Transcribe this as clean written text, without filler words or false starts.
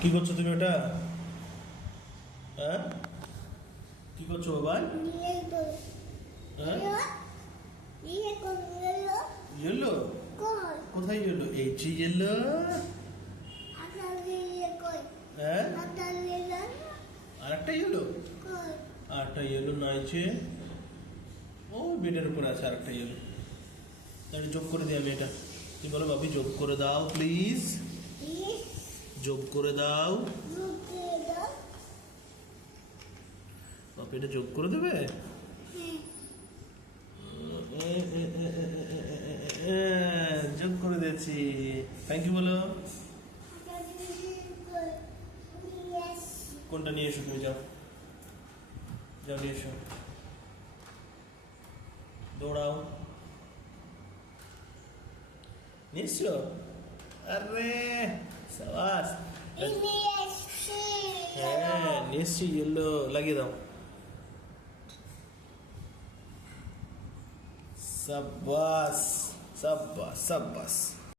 কি করছো তুমি ওটা? হ্যাঁ, কি করছো বাবা? হ্যাঁ, ইয়েলো কোথায় ইয়েলো? এই যে ইয়েলো। হ্যাঁ, আর একটা ইয়েলো, আরেকটা ইয়েলো নয়ছে। ও বেডের উপরে আছে আরেকটা ইয়েলো। তাহলে যোগ করে দিই আমি এটা। তুমি বলো বাবি যোগ করে দাও প্লিজ, যোগ করে দাও। বাপি এটা যোগ করে দেবে? যোগ করে দিয়েছি। থ্যাংক ইউ বলো। কোনটা নিয়ে এসো তুমি? যাও যাও নিয়ে এসো, দৌড়াও। নিয়ে এসছো? আরে সাবাস। হ্যাঁ নিয়ে এসছি, ইয়েলো লাগিয়ে দাও। সাবাস সাবাস সাবাস।